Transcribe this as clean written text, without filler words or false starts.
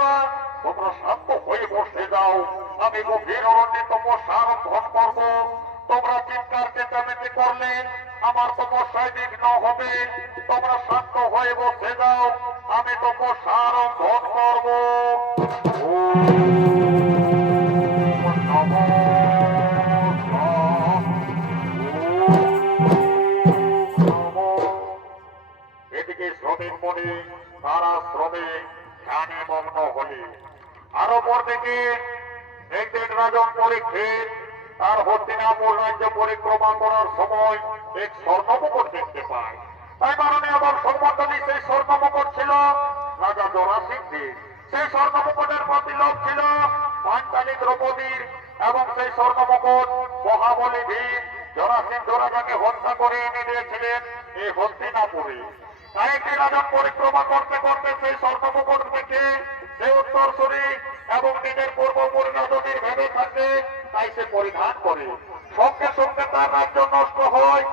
আপনারা তোমরা শান্ত হয়ে বসে যাও। আমি গভীর অরণ্যে তপস্যা আরম্ভ করব। তোমরা চিৎকার চেঁচামেচি করলে আমার তপস্যায় বিঘ্ন হবে। তোমরা শান্ত হয়ে বসে যাও, আমি তপস্যা আরম্ভ করব। এদিকে শ্রমিক মনে তারা শ্রমিক ধ্যানে মগ্ন হলে, আরো পর থেকে একদিন রাজন পরীক্ষিত তার হস্তিনাপুর রাজ্য পরিক্রমা করার সময় এক স্বর্ণমুকুট দেখতে পায়। তাই মাননীয় দর্শকমণ্ডলী, সেই স্বর্ণমুকুট ছিল রাজা জরাসিংহের। সেই স্বর্ণমুকুটের প্রতি লোভ ছিল পাঞ্চালী দ্রৌপদীর, এবং সেই স্বর্ণমুকুট মহাবলী ভীম জরাসিংহ রাজাকে হত্যা করে এনে দিয়েছিলেন এই হস্তিনাপুরে। তাই একটি রাজন পরিক্রমা করতে করতে সেই স্বর্ণমুকুট দেখে সে উত্তরসূরি এবং নিজের পূর্বপুরী রাজনীর ভেবে থাকে, তাই সে পরিধান করে। সঙ্গে সঙ্গে তার রাজ্য নষ্ট হয়।